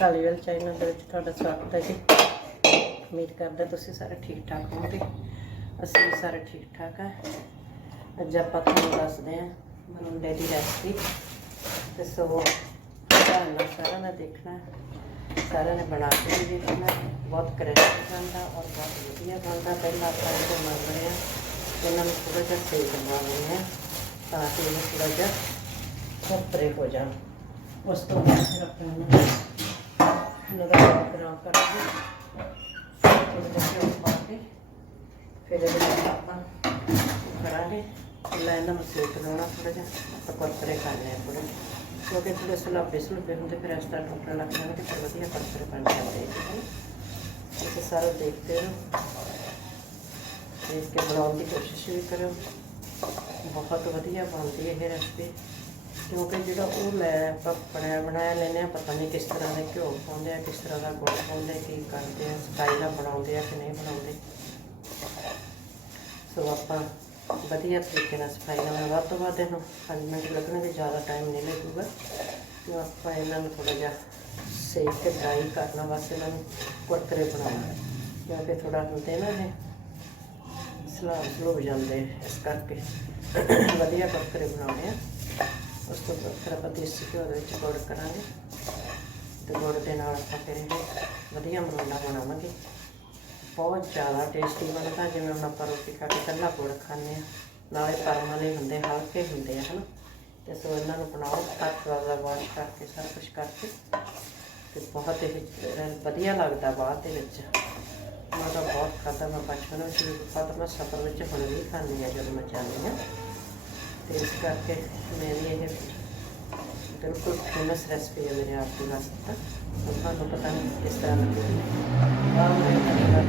Dhaliwal channel ਦੇ ਵਿੱਚ ਤੁਹਾਡਾ ਸਵਾਗਤ ਹੈ ਜੀ। ਉਮੀਦ ਕਰਦਾ ਤੁਸੀਂ ਸਾਰੇ ਠੀਕ ਠਾਕ ਹੋਵੋਗੇ। ਅਸੀਂ ਵੀ ਸਾਰੇ ਠੀਕ ਠਾਕ ਆ। ਅੱਜ ਆਪਾਂ ਤੁਹਾਨੂੰ ਦੱਸਦੇ ਹਾਂ ਮਰੁੰਡੇ ਦੀ ਰੈਸਪੀ ਤੇ ਸੋ ਧਿਆਨ ਸਾਰਿਆਂ ਨੇ ਦੇਖਣਾ, ਸਾਰਿਆਂ ਨੇ ਬਣਾ ਕੇ ਵੀ ਦੇਖਣਾ। ਬਹੁਤ ਕ੍ਰਿਸਪੀ ਬਣਦਾ ਔਰ ਬਹੁਤ ਵਧੀਆ ਬਣਦਾ। ਪਹਿਲਾਂ ਆਪਾਂ ਇਹਦੇ ਮੰਗ ਰਹੇ ਹਾਂ, ਇਹਨਾਂ ਨੂੰ ਥੋੜਾ ਜਿਹਾ ਸੇਕ ਲਗਾਉਣੇ ਆ ਤਾਂ ਕਿ ਇਹ ਥੋੜਾ ਜਿਹਾ ਸਪਰੇ ਹੋ ਜਾਣ। ਉਸ ਤੋਂ ਬਾਅਦ ਫਿਰ ਆਪਾਂ ਇਹਨੂੰ ਇਹਨਾਂ ਗ੍ਰਾਮ ਕਰਾਂਗੇ ਥੋੜਾ ਜਿਹਾ ਪਾ ਕੇ ਫਿਰ ਇਹਦੇ ਵਿੱਚ ਆਪਾਂ ਕਰਾਂਗੇ ਪਹਿਲਾਂ ਇਹਨਾਂ ਨੂੰ ਸੇਕ ਲਾਉਣਾ ਥੋੜਾ ਜਿਹਾ। ਆਪਾਂ ਕੁਰਕਰੇ ਕਰਨੇ ਆ ਥੋੜੇ ਕਿਉਂਕਿ ਥੋੜੇ ਸਲਾਬੇ ਸਲੂਬੇ ਹੁੰਦੇ, ਫਿਰ ਇਸ ਤਰ੍ਹਾਂ ਟੁੱਟਣ ਲੱਗ ਜਾਂਦੇ ਫਿਰ ਵਧੀਆ ਕੁਰਕਰੇ ਬਣ ਜਾਂਦੇ ਹੈ ਤੁਸੀਂ ਦੇਖਦੇ ਰਹੋ। ਦੇਖ ਕੇ ਬਣਾਉਣ ਦੀ ਕੋਸ਼ਿਸ਼ ਵੀ ਕਰੋ ਬਹੁਤ ਵਧੀਆ ਬਣਦੀ ਹੈ ਇਹ ਰੈਸਪੀ ਕਿਉਂਕਿ ਜਿਹੜਾ ਉਹ ਮੈਂ ਆਪਾਂ ਬਣਾਇਆ ਬਣਾਇਆ ਲੈਂਦੇ ਹਾਂ, ਪਤਾ ਨਹੀਂ ਕਿਸ ਤਰ੍ਹਾਂ ਦੇ ਘਿਓ ਪਾਉਂਦੇ ਆ, ਕਿਸ ਤਰ੍ਹਾਂ ਦਾ ਗੁੜ ਪਾਉਂਦੇ ਕੀ ਕਰਦੇ ਆ ਸਟਾਈਲ ਨਾਲ ਬਣਾਉਂਦੇ ਆ ਕਿ ਨਹੀਂ ਬਣਾਉਂਦੇ। ਸੋ ਆਪਾਂ ਵਧੀਆ ਤਰੀਕੇ ਨਾਲ ਸਫ਼ਾਈ ਨਾਲ ਵੱਧ ਤੋਂ ਵੱਧ ਇਹਨੂੰ 5 ਮਿੰਟ ਲੱਗਣਗੇ ਜ਼ਿਆਦਾ ਟਾਈਮ ਨਹੀਂ ਲੱਗੂਗਾ। ਤੇ ਆਪਾਂ ਇਹਨਾਂ ਨੂੰ ਥੋੜਾ ਜਿਹਾ ਸੇਕ ਕੇ ਡਰਾਈ ਕਰਨਾ ਵਾਸਤੇ ਇਹਨਾਂ ਨੂੰ ਕੁਰਕਰੇ ਬਣਾਉਣਾ। ਕਿਉਂਕਿ ਥੋੜਾ ਹੁੰਦੇ ਨਾ ਇਹ ਸਲਾਬ ਸਲੋ ਜਾਂਦੇ ਇਸ ਕਰਕੇ ਵਧੀਆ ਕੁਰਕਰੇ ਬਣਾਉਣੇ ਆ। ਉਸ ਤੋਂ ਬਾਅਦ ਫਿਰ ਆਪਾਂ ਦੇਸੀ ਘਿਓ ਦੇ ਵਿੱਚ ਗੁੜ ਕਰਾਂਗੇ ਤੇ ਗੁੜ ਦੇ ਨਾਲ ਆਪਾਂ ਫਿਰ ਇਹ ਵਧੀਆ ਮਰੂੰਡਾ ਬਣਾਵਾਂਗੇ। ਬਹੁਤ ਜ਼ਿਆਦਾ ਟੇਸਟੀ ਬਣਦਾ, ਜਿਵੇਂ ਹੁਣ ਆਪਾਂ ਰੋਟੀ ਖਾ ਕੇ ਇਕੱਲਾ ਗੁੜ ਖਾਂਦੇ ਆ ਨਾਲੇ ਪਰਮ ਵਾਲੇ ਹੁੰਦੇ, ਹਲਕੇ ਹੁੰਦੇ ਆ, ਹਨਾ। ਤੇ ਸੋ ਇਹਨਾਂ ਨੂੰ ਬਣਾਓ ਤੱਕ ਵਾਲਾ ਵਾਸ਼ ਕਰਕੇ ਸਭ ਕੁਝ ਕਰਕੇ। ਤੇ ਬਹੁਤ ਇਹ ਵਧੀਆ ਲੱਗਦਾ ਬਾਅਦ ਦੇ ਵਿੱਚ। ਮੈਂ ਤਾਂ ਬਹੁਤ ਖਾਧਾ, ਮੈਂ ਬਚਪਨ ਵਿੱਚ ਵੀ ਖਾਧਾ, ਮੈਂ ਸਫਰ ਵਿੱਚ ਹੁਣ ਵੀ ਖਾਂਦੀ ਆ ਜਦੋਂ ਮੈਂ ਜਾਂਦੀ ਹਾਂ। ਇਸ ਕਰਕੇ ਮੈਂ ਵੀ ਇਹ ਬਿਲਕੁਲ ਫੇਮਸ ਰੈਸਪੀ ਹੈ ਮੇਰੇ ਆਪ ਦੀ ਵਾਸਤੇ ਤਾਂ। ਹੁਣ ਤੁਹਾਨੂੰ ਪਤਾ ਨਹੀਂ ਕਿਸ ਤਰ੍ਹਾਂ ਲੱਗਦੀ ਆਹ ਮੈਂ ਆਪਣਾ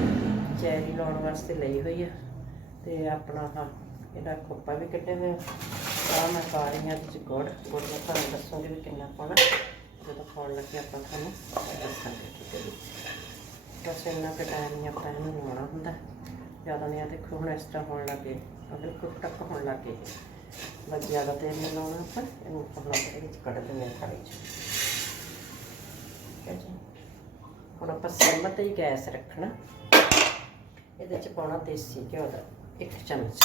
ਚੈਰੀ ਲਾਉਣ ਵਾਸਤੇ ਲਈ ਹੋਈ ਆ ਤੇ ਆਪਣਾ ਹਾਂ ਇਹਦਾ ਖੋਪਾ ਵੀ ਕੱਢਿਆ ਹੋਇਆ। ਆ ਮੈਂ ਪਾ ਰਹੀ ਹਾਂ ਵਿੱਚ ਗੁੜ। ਗੁੜ ਮੈਂ ਤੁਹਾਨੂੰ ਦੱਸਾਂਗੀ ਵੀ ਕਿੰਨਾ ਪਾਉਣਾ। ਜਦੋਂ ਪਾਉਣ ਲੱਗੇ ਆਪਾਂ ਤੁਹਾਨੂੰ ਦੱਸਾਂਗੇ, ਠੀਕ ਹੈ ਜੀ। ਬਸ ਇੰਨਾ ਕੁ ਟਾਈਮ ਹੀ ਆਪਾਂ ਇਹਨੂੰ ਲਾਉਣਾ ਹੁੰਦਾ। ਜ਼ਿਆਦਾ ਨਹੀਂ ਆ, ਦੇਖੋ ਹੁਣ ਇਸ ਤਰ੍ਹਾਂ ਹੋਣ ਲੱਗੇ ਆ ਬਿਲਕੁਲ ਟੱਕ ਹੋਣ ਲੱਗੇ ਮੱਝਾਂ ਦਾ ਤੇਲ ਲਾਉਣਾ ਆਪਾਂ ਇਹਨੂੰ ਉੱਪਰਲਾ ਇਹਦੇ ਵਿੱਚ ਕੱਢ ਦਿੰਦੇ ਹਾਂ ਥਾਲੀ 'ਚ। ਠੀਕ ਹੈ ਜੀ? ਹੀ ਗੈਸ ਰੱਖਣਾ। ਇਹਦੇ 'ਚ ਪਾਉਣਾ ਦੇਸੀ ਘਿਓ ਦਾ ਇੱਕ ਚਮਚ।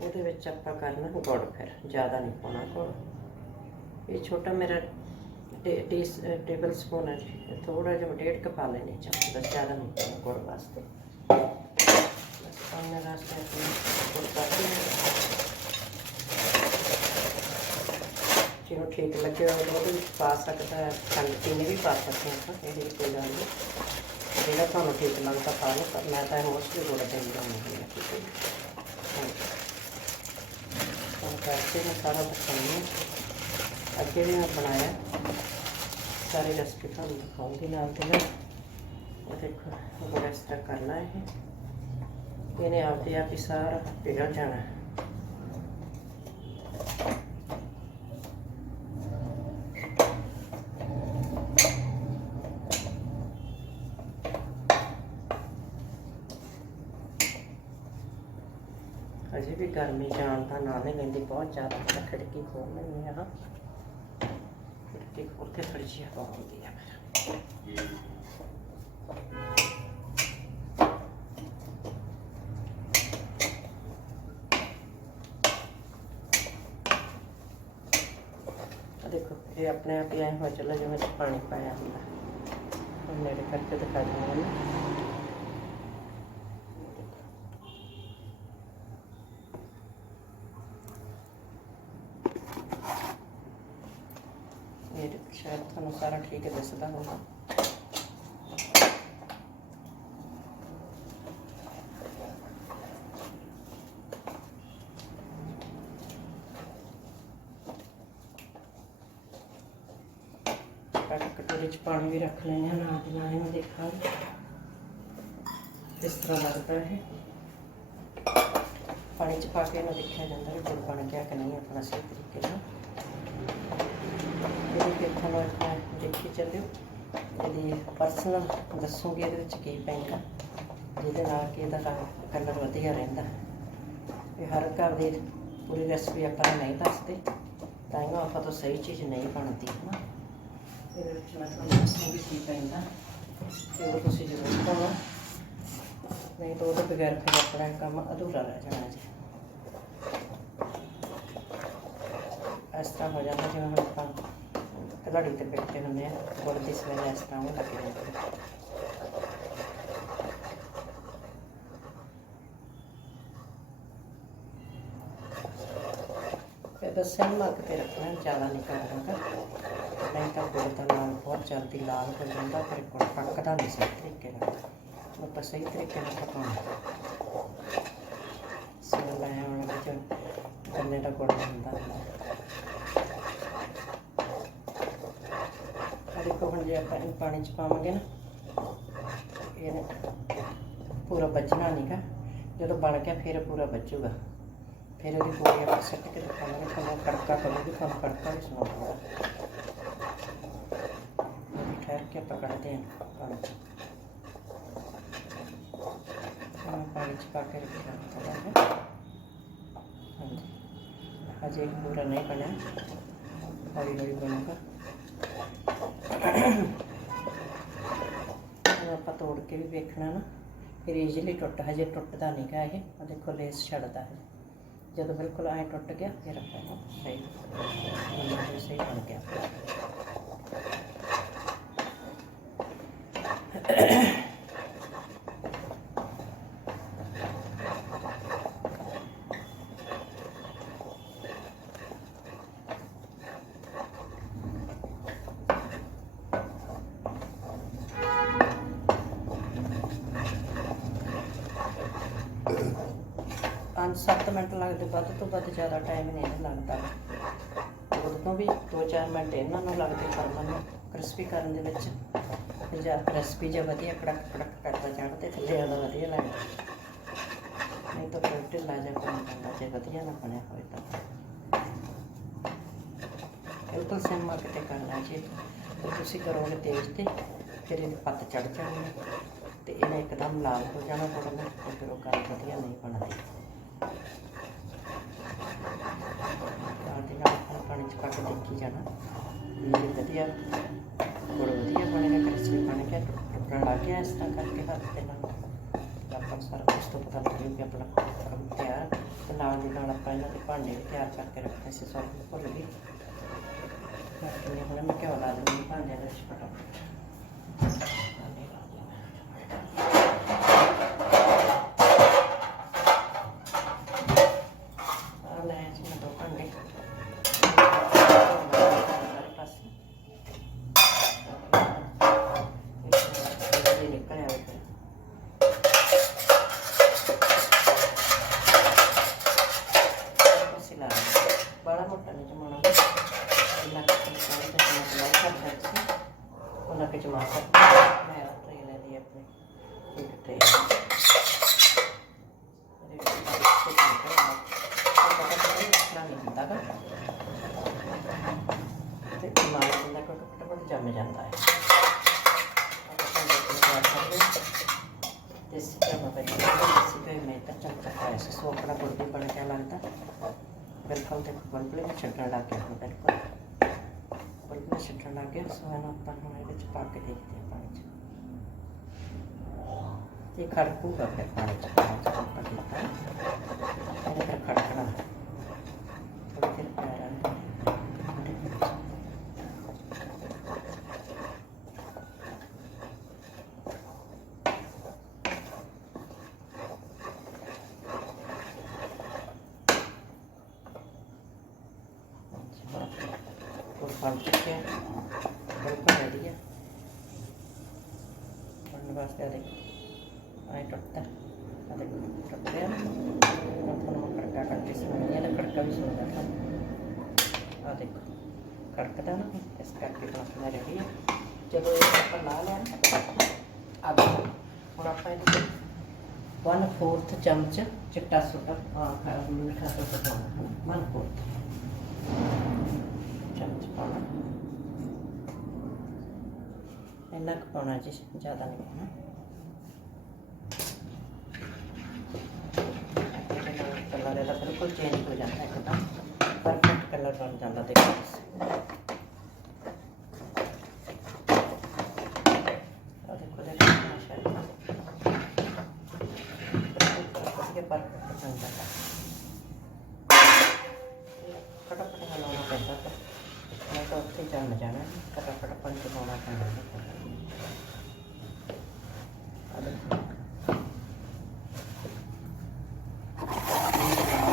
ਉਹਦੇ ਵਿੱਚ ਆਪਾਂ ਕਰਨਾ ਗੁੜ ਫਿਰ, ਜ਼ਿਆਦਾ ਨਹੀਂ ਪਾਉਣਾ ਗੁੜ। ਇਹ ਛੋਟਾ ਮੇਰਾ ਟੇਬਲ ਸਪੂਨ ਹੈ ਥੋੜਾ ਜਿਹਾ ਡੇਢ ਕਪਾ ਲੈਣੀ ਚਮਚ ਦਾ, ਜ਼ਿਆਦਾ ਨਹੀਂ ਪਾਉਣਾ ਗੁੜ ਵਾਸਤੇ। ਬਸ ਉਹਨਾਂ ਦਾ ਸਟੈਪ ਗੁੜ ਪਾ ਕੇ ਜਿਹਨੂੰ ਠੀਕ ਲੱਗੇ ਉਹ ਵੀ ਪਾ ਸਕਦਾ ਹੈ। ਖੰਡ ਚੀਨੀ ਵੀ ਪਾ ਸਕਦੇ ਹਾਂ ਆਪਾਂ, ਇਹਦੇ ਵਿੱਚ ਕੋਈ ਗੱਲ ਨਹੀਂ। ਜਿਹੜਾ ਤੁਹਾਨੂੰ ਠੀਕ ਲੱਗਦਾ ਪਾ ਲਓ, ਪਰ ਮੈਂ ਤਾਂ ਮੋਸਟਲੀ ਗੁੜ ਦੇ ਹੀ ਬਣਾਉਂਦੀ ਹਾਂ ਠੀਕ ਹੈ ਹਾਂਜੀ ਕਰਕੇ ਮੈਂ ਸਾਰਾ ਦਿਖਾਉਂਦੀ ਹਾਂ। ਅੱਗੇ ਵੀ ਮੈਂ ਬਣਾਇਆ। ਸਾਰੀ ਰੈਸਪੀ ਤੁਹਾਨੂੰ ਦਿਖਾਉਂਦੀ ਨਾਲ ਦੇ ਨਾਲ। ਇਹ ਦੇਖੋ ਉਹ ਇਸ ਤਰ੍ਹਾਂ ਕਰਨਾ ਹੈ ਇਹਨੇ ਆਪਦੇ ਆਪ ਹੀ ਸਾਰਾ ਪਿਘਲ ਜਾਣਾ। ਅਜੇ ਜਾਣ ਦਾ ਨਾਂ ਨਹੀਂ ਲੈਂਦੀ, ਬਹੁਤ ਜ਼ਿਆਦਾ ਖਿੜਕੀ ਖੋਲ ਲੈਂਦੀ ਹਾਂ ਖਿੜਕੀ ਖੋਲ ਕੇ ਥੋੜੀ ਜਿਹੀ ਹਵਾ ਆਉਂਦੀ ਆ। ਫਿਰ ਦੇਖੋ, ਇਹ ਆਪਣੇ ਆਪ ਹੀ ਐਂ ਹੋ ਚੱਲਾ ਜਿਵੇਂ ਪਾਣੀ ਪਾਇਆ ਹੁੰਦਾ। ਹੁਣ ਨੇੜੇ ਕਰਕੇ ਦਿਖਾ ਦਿੰਦਾ ਨਾ। ਇਹ ਸ਼ਾਇਦ ਤੁਹਾਨੂੰ ਸਾਰਾ ਠੀਕ ਦਿਸਦਾ ਹੋਊਗਾ। ਕੱਟ ਚ ਪਾਣੀ ਵੀ ਰੱਖ ਲੈਣੇ ਆ ਨਾਲ ਦੀ ਨਾਲ ਇਹਨੂੰ ਦੇਖਾਂਗੇ ਇਸ ਤਰ੍ਹਾਂ ਲੱਗਦਾ ਹੈ ਪਾਣੀ ਚ ਪਾ ਕੇ ਇਹਨੂੰ ਦੇਖਿਆ ਜਾਂਦਾ ਵੀ ਗੁੜ ਬਣ ਗਿਆ ਕਿ ਨਹੀਂ, ਆਪਣਾ ਸਹੀ ਤਰੀਕੇ ਨਾਲ। ਤੁਹਾਨੂੰ ਦੇਖਣ ਦੇਖੀ ਚੱਲਿਓ। ਇਹਦੀ ਪਰਸਨਲ ਦੱਸੂਗੀ ਇਹਦੇ ਵਿੱਚ ਕੀ ਪੈਂਦਾ ਜਿਹਦੇ ਨਾਲ ਕਿ ਇਹਦਾ ਕਲਰ ਵਧੀਆ ਰਹਿੰਦਾ। ਇਹ ਹਰ ਘਰ ਦੀ ਪੂਰੀ ਰੈਸਪੀ ਆਪਾਂ ਨੂੰ ਨਹੀਂ ਦੱਸਦੇ, ਤਾਂ ਇਹਨਾਂ ਆਪਾਂ ਤੋਂ ਸਹੀ ਚੀਜ਼ ਨਹੀਂ ਬਣਦੀ ਹੈ ਇਹਦੇ ਵਿੱਚ ਮੈਂ ਤੁਹਾਨੂੰ ਦੱਸਾਂਗੀ ਕੀ ਪੈਂਦਾ, ਤੇ ਤੁਸੀਂ ਜ਼ਰੂਰ ਪਾਉਣਾ ਨਹੀਂ ਤਾਂ ਉਹਦੇ ਬਗੈਰ ਫਿਰ ਆਪਣਾ ਕੰਮ ਅਧੂਰਾ ਰਹਿ ਜਾਣਾ ਜੀ। ਇਸ ਤਰ੍ਹਾਂ ਹੋ ਜਾਂਦਾ ਜਿਵੇਂ ਹੁਣ ਆਪਾਂ ਕੜਾੜੀ ਤੇ ਬੈਠੇ ਹੁੰਦੇ ਆ ਗੁੜ ਦੀ ਸਮੈਲ ਇਸ ਤਰ੍ਹਾਂ ਉਹ ਲੱਗ ਜਾਂਦੀ ਬਸ ਸਿਮ ਅੱਗ ਤੇ ਰੱਖਣਾ ਜ਼ਿਆਦਾ ਨਹੀਂ ਕਰਨਾ ਨਹੀਂ ਤਾਂ ਗੁੜ ਦਾ ਨਾਲ ਬਹੁਤ ਜਲਦੀ ਲਾਲ ਹੋ ਜਾਂਦਾ ਫਿਰ ਗੁੜ ਪੱਕਦਾ ਨਹੀਂ ਸਹੀ ਤਰੀਕੇ ਨਾਲ ਆਪਾਂ ਸਹੀ ਤਰੀਕੇ ਨਾਲ ਪਕਾਉਣਾ ਸਮੈਲ ਆਇਆ ਹੁਣ ਵਿੱਚ ਗੰਨੇ ਦਾ ਗੁੜ ਹੁੰਦਾ ਆ ਦੇਖੋ ਹੁਣ ਜੇ ਆਪਾਂ ਇਹਨੂੰ ਪਾਣੀ ਚ ਪਾਵਾਂਗੇ ਨਾ। ਇਹਨੇ ਪੂਰਾ ਬਚਣਾ ਨਹੀਂਗਾ ਜਦੋਂ ਬਣ ਗਿਆ, ਫਿਰ ਪੂਰਾ ਬਚੂਗਾ। ਫਿਰ ਇਹਦੀ ਪੂਰੀ ਆਪਾਂ ਸੱਟ ਕੇ ਦਿਖਾਵਾਂਗੇ ਤੁਹਾਨੂੰ ਕੜਕਾ ਕਰੂਗੀ, ਤੁਹਾਨੂੰ ਕੜਕਾ ਵੀ ਸੁਣਾਉਂਗਾ ਠਹਿਰ ਕੇ ਆਪਾਂ ਕੱਢਦੇ ਹਾਂ ਪਾਣੀ ਚ। ਪਾਣੀ ਚ ਪਾ ਕੇ ਰੱਖਿਆ ਥੋੜਾ ਜਿਹਾ ਹਾਂਜੀ ਅਜੇ ਪੂਰਾ ਨਹੀਂ ਬਣਿਆ। ਹੌਲੀ ਹੌਲੀ ਬਣੂਗਾ। ਆਪਾਂ ਤੋੜ ਕੇ ਵੀ ਵੇਖਣਾ ਨਾ ਫਿਰ ਈਜ਼ੀਲੀ ਟੁੱਟ, ਹਜੇ ਟੁੱਟਦਾ ਨਹੀਂਗਾ ਇਹ। ਆ ਦੇਖੋ ਲੇਸ ਛੱਡਦਾ ਹੈ। ਜਦੋਂ ਬਿਲਕੁਲ ਐ ਟੁੱਟ ਗਿਆ, ਫਿਰ ਆਪਾਂ ਇਹਨੂੰ ਸਹੀ ਸਹੀ ਬਣ ਗਿਆ। ਲੱਗਦੇ ਵੱਧ ਤੋਂ ਵੱਧ ਜ਼ਿਆਦਾ ਟਾਈਮ ਨਹੀਂ ਇਹਨੂੰ ਲੱਗਦਾ। ਉਦੋਂ ਤੋਂ ਵੀ 2-4 ਮਿੰਟ ਇਹਨਾਂ ਨੂੰ ਲੱਗਦੇ ਕਰਮਨ ਨੂੰ ਕ੍ਰਿਸਪੀ ਕਰਨ ਦੇ ਵਿੱਚ। ਤੇ ਜਾਂ ਰੈਸਪੀ ਜੇ ਵਧੀਆ ਕੜਕ ਕੜਕ ਕਰਦਾ ਜਾਣ ਤੇ ਥੱਲੇ ਜ਼ਿਆਦਾ ਵਧੀਆ ਲੱਗਦਾ। ਨਹੀਂ ਤਾਂ ਫਿਰ ਢਿੱਲਾ ਜਿਹਾ ਬਣ ਜਾਂਦਾ, ਜੇ ਵਧੀਆ ਨਾ ਬਣਿਆ ਹੋਵੇ ਤਾਂ। ਬਿਲਕੁਲ ਸਿਮ ਕਿਤੇ ਕਰਨਾ ਜੀ। ਤੇ ਤੁਸੀਂ ਕਰੋਗੇ ਤੇਜ਼ ਤੇ, ਫਿਰ ਇਹਦੇ ਪੱਤ ਚੜ ਜਾਣਗੇ। ਤੇ ਇਹਨੇ ਇੱਕਦਮ ਲਾਲ ਹੋ ਜਾਣਾ ਥੋੜਾ ਨਾ ਫਿਰ ਉਹ ਗੱਲ ਵਧੀਆ ਨਹੀਂ ਬਣਦੀ ਨਾਲ ਦੀ ਨਾਲ ਪਾ ਕੇ ਦੇਖੀ ਜਾਣਾ। ਇਹ ਵਧੀਆ ਗੁੜ ਵਧੀਆ ਬਣੇਗਾ ਕ੍ਰਿਸਪੀ ਬਣ ਗਿਆ ਟੁੱਟਣ ਲੱਗ ਗਿਆ ਇਸ ਤਰ੍ਹਾਂ ਕਰਕੇ ਹੱਥ ਦੇ ਨਾਲ। ਆਪਾਂ ਸਾਰਾ ਕੁਝ ਤੋਂ ਪਤਾ ਲੱਗਿਆ ਕਿ ਆਪਣਾ ਕੰਮ ਤਿਆਰ, ਤੇ ਨਾਲ ਦੀ ਨਾਲ ਆਪਾਂ ਇਹਨਾਂ ਦੇ ਭਾਂਡੇ ਤਿਆਰ ਕਰਕੇ ਰੱਖਣੇ ਸੀ, ਸੌਰੀ ਭੁੱਲ ਗਈ। ਬਾਕੀ ਹੁਣ ਮੈਂ ਘਿਓ ਲਾ ਦਿੰਦੀ ਭਾਂਡੇ ਦੇ ਵਿੱਚ ਫਟਾਫਟ ਭਾਂਡੇ ਲਾ ਦਿੰਦੀ ਹਾਂ। ਆ ਲੈ ਜੀ ਮੈਂ ਦੋ ਭਾਂਡੇ ਸਾਰੇ ਪਾਸੇ ਇਹ ਨਿਕਲ ਆਇਆ ਫਿਰ ਅਸੀਂ ਲਾ ਲਏ। ਬੜਾ ਮੋਟਾ ਨਹੀਂ ਜਮਾਉਣਾ ਜਿੰਨਾ ਕੁ ਅਸੀਂ ਪਾਣੀ ਦਾ ਜਿੰਨਾ ਕੁ ਲਾਈ ਕਰ ਸਕਦੇ ਸੀ, ਉਹਨਾਂ ਕੁ ਜਮਾ ਸਕਦੇ ਹਾਂ। ਮੈਂ ਟ੍ਰੇ ਲੈ ਲਈ ਆਪਣੀ ਇੱਕ ਟ੍ਰੇ ਇਹਦੇ ਵਿੱਚ ਪਾ ਕੇ ਪਾਣੀ ਪਾਉਣਾ। ਆਪਾਂ ਪਤਾ ਨਹੀਂ ਇਸ ਤਰ੍ਹਾਂ ਨਹੀਂ ਹੁੰਦਾ ਗਾ। ਤੇ ਨਾਲ ਜਿੰਨਾ ਕੁ ਟੁੱਟ ਜੰਮ ਜਾਂਦਾ ਹੈ ਆਪਾਂ ਭਾਂਡੇ ਨੂੰ ਤਿਆਰ ਕਰ ਲਏ। ਦੇਸੀ ਘਿਓ ਮੈਂ ਬਣੀ ਦੇਸੀ ਘਿਓ ਮੈਂ ਤਾਂ ਚਮਚਾ ਪਾਇਆ ਸੀ, ਸੋ ਆਪਣਾ ਗੁੜ ਵੀ ਬਣ ਗਿਆ ਲੱਗਦਾ। ਬਿਲਕੁਲ ਤੇ ਬਲਬਲੇ ਵਿੱਚ ਛੱਡਣ ਲੱਗ ਗਿਆ ਹੁਣ ਬਿਲਕੁਲ। ਬਲਬਲੇ ਛੱਡਣ ਲੱਗ ਇਹਨੂੰ ਆਪਾਂ ਹੁਣ ਇਹਦੇ ਵਿੱਚ ਪਾ ਕੇ ਦੇਖਦੇ ਹਾਂ ਪਾਣੀ 'ਚ। ਇਹ ਖੜਕੂਗਾ ਫਿਰ ਪਾਣੀ 'ਚ ਪਾਣੀ 'ਚ ਆਪਾਂ ਕੀਤਾ ਇਹਨੇ ਫਿਰ ਖੜਕਣਾ। ਬਣ ਚੁੱਕਿਆ ਬਿਲਕੁਲ ਰੈਡੀ ਹੈ ਬਣਨ ਵਾਸਤੇ ਆ ਦੇਖ ਆਏ ਟੁੱਟਦਾ ਆ ਦੇਖ ਟੁੱਟ ਗਿਆ ਆਪਾਂ ਨੂੰ ਕੜਕਾ ਕਰਕੇ ਸੁਣਨੀ ਹੈ ਤਾਂ ਵੀ ਸੁਣ ਬੈਠਾ ਆ ਦੇਖ, ਕੜਕਦਾ ਨਾ, ਇਸ ਕਰਕੇ ਬਣਨ ਰੈਡੀ ਹੈ ਜਦੋਂ ਇਹ ਆਪਾਂ ਲਾ ਲੈਣ ਅੱਗ, ਹੁਣ ਆਪਾਂ ਇਹਦੇ 1/4 ਚਮਚ ਚਿੱਟਾ ਸੋਡਾ ਆ ਖਾ ਮਿੱਠਾ ਸੋਡਾ 1/4 ਇੰਨਾ ਕੁ ਪਾਉਣਾ ਜੀ, ਜ਼ਿਆਦਾ ਨਹੀਂ ਪਾਉਣਾ। ਇਹਦੇ ਨਾਲ ਕਲਰ ਇਹਦਾ ਬਿਲਕੁਲ ਚੇਂਜ ਹੋ ਜਾਂਦਾ ਇੱਕਦਮ। ਪਰਫੈਕਟ ਕਲਰ ਬਣ ਜਾਂਦਾ ਦੇਖੋ। ਪੈਣਾ ਆ ਦੇਖੋ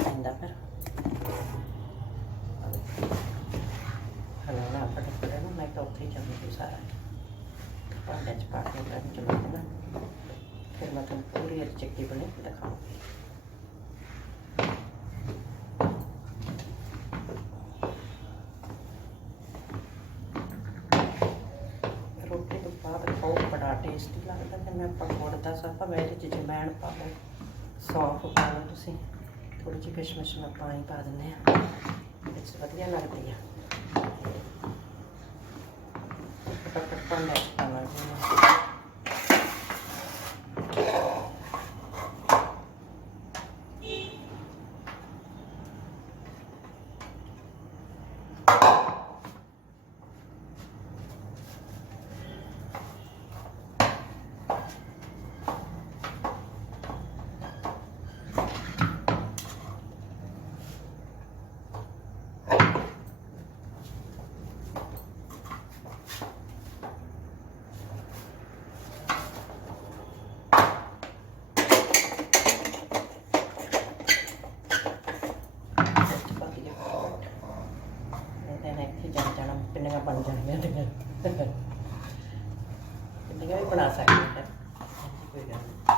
ਪੈਂਦਾ ਫਿਰ ਹਲਾ ਨਾ ਫਟਾਫਟ ਨਾ ਮੈਂ ਤਾਂ ਉੱਥੇ ਹੀ ਚੱਲੂਗੀ ਸਾਰਾ ਭਾਂਡੇ ਚ ਪਾ ਕੇ ਉਹਨਾਂ ਨੂੰ ਚਲਾ ਦੇਣਾ ਫਿਰ ਮੈਂ ਤੁਹਾਨੂੰ ਪੂਰੀ ਅੱਜ ਚੱਕੀ ਬਣੇ ਕੇ ਦਿਖਾਉਂਗੀ ਰੋਟੀ ਤੋਂ ਬਾਅਦ ਖਾਓ ਬੜਾ ਟੇਸਟੀ ਲੱਗਦਾ ਤੇ ਮੈਂ ਪਕੌੜੇ ਦਾ ਸਾਫਾ ਮੈਂ ਇਹਦੇ ਚ ਜਮੈਣ ਪਾ ਲਓ। ਸੌਂਫ ਪਾ ਲਓ ਤੁਸੀਂ। ਥੋੜੀ ਜਿਹੀ ਕਿਸ਼ਮਿਸ਼ ਮੈਂ ਪਾਣੀ ਪਾ ਦਿੰਦੇ ਆ ਵਿੱਚ ਵਧੀਆ ਲੱਗਦੀ ਆ। ਫਟਾਫਟ ਪਾਉਂਦਾ ਪਾਵਾਂਗੇ ਟੈਸਟ ਪਾ ਕੇ ਫਟਾਫਟ ਇਹਦੇ ਨਾਲ ਇੱਥੇ ਜਾਣ ਜਾਣਾ ਪਿੰਨੀਆਂ ਬਣ ਜਾਣੀਆਂ ਤੀਆਂ ਪਿੰਨੀਆਂ ਵੀ ਬਣਾ ਸਕਦੇ ਹਾਂ ਕੋਈ ਗੱਲ ਨਹੀਂ।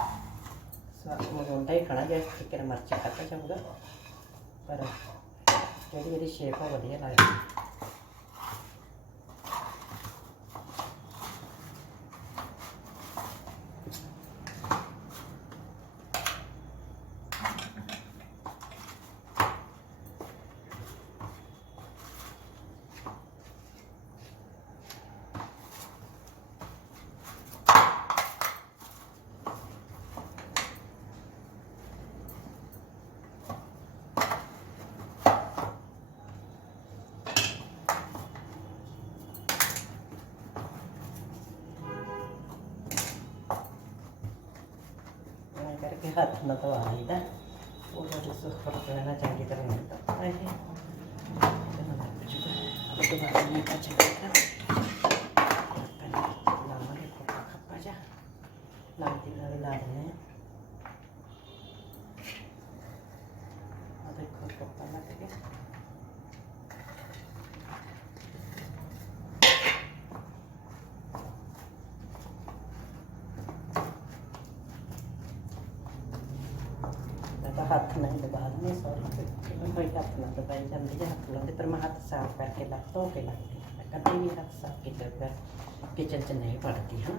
ਸਵਾਦ ਮਗਾਉਂਦਾ ਹੀ ਖਾਣਾ ਜੇ ਚਿਕਨ ਮਿਰਚ ਖਾਤਾ ਜਾਊਗਾ। ਪਰ ਜਿਹੜੀ ਇਹਦੀ ਸ਼ੇਪ ਆ ਵਧੀਆ ਲੱਗਦੀ ਐਂ ਕਰਕੇ ਹੱਥ ਨਾਲ ਧਵਾ ਲਈਦਾ। ਉਹ ਜਿਹੜੇ ਸੁੱਕਰ ਪੈਣਾ, ਚੰਗੀ ਤਰ੍ਹਾਂ ਨਹੀਂ ਤਾਂ। ਇਹ ਨਹੀਂ ਪਾ ਲਾਵਾਂਗੇ ਕੋਪਾ ਖੱਪਾ ਜਾ। ਲਾਉਂਦੀ ਨਾਲ ਲਾ ਦਿੰਦੇ ਆ ਦੇਖੋ ਕੋਪਾ ਲੱਗ ਗਿਆ ਹੱਥ ਨਾਲ ਹੀ ਦਬਾ ਦਿੰਦੀ ਸੌਰੀ। ਕੋਈ ਹੱਥ ਨਾਲ ਦਬਾਈ ਜਾਂਦੀ ਹੈ ਹੱਥ ਲਾਉਂਦੇ ਪਰ ਮੈਂ ਹੱਥ ਸਾਫ਼ ਕਰਕੇ ਲੱਗ ਧੋ ਕੇ ਲੱਗਦੀ ਕਦੇ ਵੀ ਹੱਥ ਸਾਫ਼ ਕੀਤੇ ਬਗੈਰ ਕਿਚਨ 'ਚ ਨਹੀਂ ਪੜਦੀ ਹਾਂ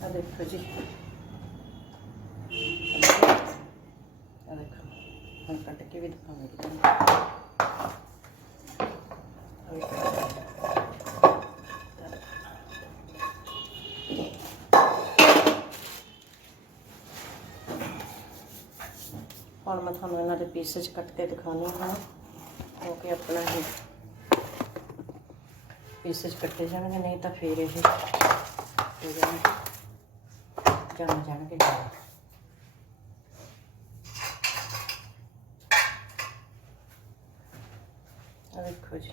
ਆ ਦੇਖੋ ਜੀ ਆ ਦੇਖੋ ਹੁਣ ਕੱਟ ਕੇ ਵੀ ਦਿਖਾਵਾਂਗੀ ਤੁਹਾਨੂੰ ਆ ਵੇਖੋ। ਹੁਣ ਮੈਂ ਤੁਹਾਨੂੰ ਇਹਨਾਂ ਦੇ ਪੀਸਸ ਕੱਟ ਕੇ ਦਿਖਾਉਂਦੀ ਹਾਂ। ਕਿਉਂਕਿ ਆਪਣਾ ਹੀ ਪੀਸਸ ਕੱਟੇ ਜਾਣਗੇ, ਨਹੀਂ ਤਾਂ ਫਿਰ ਇਹ ਹੋ ਜਾਣਗੇ। ਜਮ ਜਾਣਗੇ। ਜ਼ਿਆਦਾ ਆ ਦੇਖੋ ਜੀ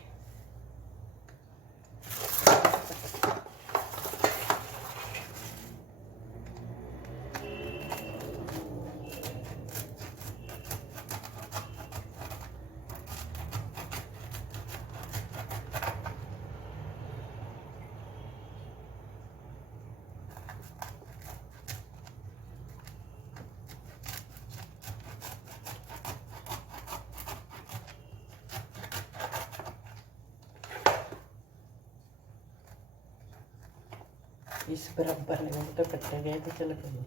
ਇਸ ਬਰਾਬਰ ਨਹੀਂ ਤਾਂ ਕੱਟੇ ਗਏ ਤੇ ਚਲ ਗਏ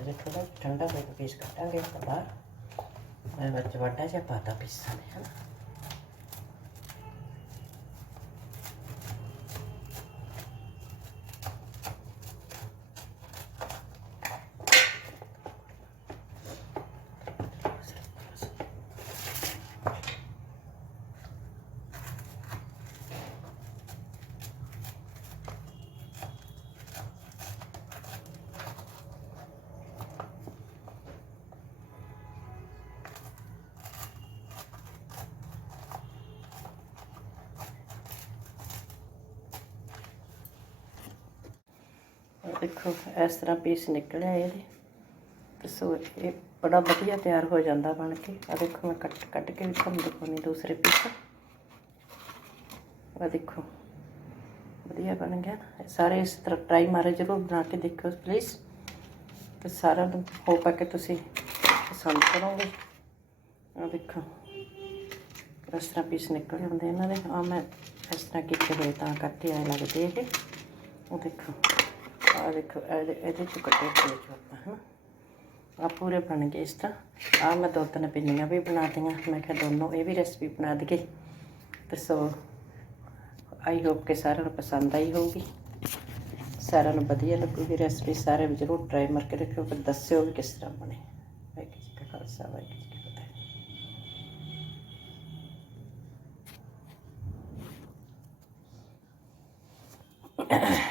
ਅਜੇ ਥੋੜਾ ਠੰਡਾ ਹੋ ਕੇ ਪੀਸ ਕੱਟਾਂਗੇ ਇਸ ਤੋਂ ਬਾਅਦ ਮੈਂ ਵਿੱਚ ਵੱਡਾ ਜਿਹਾ ਪਾਤਾ ਪੀਸਾਂ ਦੇਖੋ, ਇਸ ਤਰ੍ਹਾਂ ਪੀਸ ਨਿਕਲਿਆ ਇਹਦੇ। ਤੇ ਸੋ ਇਹ ਬੜਾ ਵਧੀਆ ਤਿਆਰ ਹੋ ਜਾਂਦਾ ਬਣ ਕੇ। ਆ ਦੇਖੋ, ਮੈਂ ਕੱਟ ਕੱਟ ਕੇ ਵੀ ਤੁਹਾਨੂੰ ਦਿਖਾਉਣੀ ਦੂਸਰੇ ਪੀਸ ਆ। ਦੇਖੋ, ਵਧੀਆ ਬਣ ਗਿਆ। ਇਹ ਸਾਰੇ ਇਸ ਤਰ੍ਹਾਂ ਟਰਾਈ ਮਾਰੇ, ਜ਼ਰੂਰ ਬਣਾ ਕੇ ਦੇਖੋ ਪਲੀਜ਼ ਤੇ ਸਾਰਿਆਂ ਨੂੰ ਹੋਪ ਹੈ ਕਿ ਤੁਸੀਂ ਪਸੰਦ ਕਰੋਗੇ। ਆ ਦੇਖੋ, ਇਸ ਤਰ੍ਹਾਂ ਪੀਸ ਨਿਕਲ ਆਉਂਦੇ ਇਹਨਾਂ ਦੇ। ਆ ਮੈਂ ਇਸ ਤਰ੍ਹਾਂ ਕੀਤੇ ਹੋਏ ਤਾਂ ਕਰਕੇ ਆਏ ਲੱਗਦੇ ਇਹ ਉਹ ਦੇਖੋ। ਆ ਦੇਖੋ ਇਹਦੇ ਇਹਦੇ ਚ ਕੱਟੇ ਹੋਏ ਜੋ ਆਪਾਂ ਹਨਾ ਆ ਪੂਰੇ ਬਣ ਗਏ ਇਸ ਤਰ੍ਹਾਂ ਆ ਮੈਂ ਦੋ ਤਿੰਨ ਪਿੰਨੀਆਂ ਵੀ ਬਣਾ ਦਿੱਤੀਆਂ ਮੈਂ ਕਿਹਾ ਦੋਨੋਂ ਇਹ ਵੀ ਰੈਸਪੀ ਬਣਾ ਦਈਏ ਤੇ ਸੋ ਆਈ ਹੋਪ ਕਿ ਸਾਰਿਆਂ ਨੂੰ ਪਸੰਦ ਆਈ ਹੋਊਗੀ ਸਾਰਿਆਂ ਨੂੰ ਵਧੀਆ ਲੱਗੂਗੀ ਰੈਸਪੀ ਸਾਰੇ ਜ਼ਰੂਰ ਟਰਾਈ ਮਾਰ ਕੇ ਦੇਖਿਓ ਫਿਰ ਦੱਸਿਓ ਵੀ ਕਿਸ ਤਰ੍ਹਾਂ ਬਣੇ ਵਾਹਿਗੁਰੂ ਜੀ ਕਾ ਖਾਲਸਾ ਵਾਹਿਗੁਰੂ ਜੀ ਕੀ ਫਤਿਹ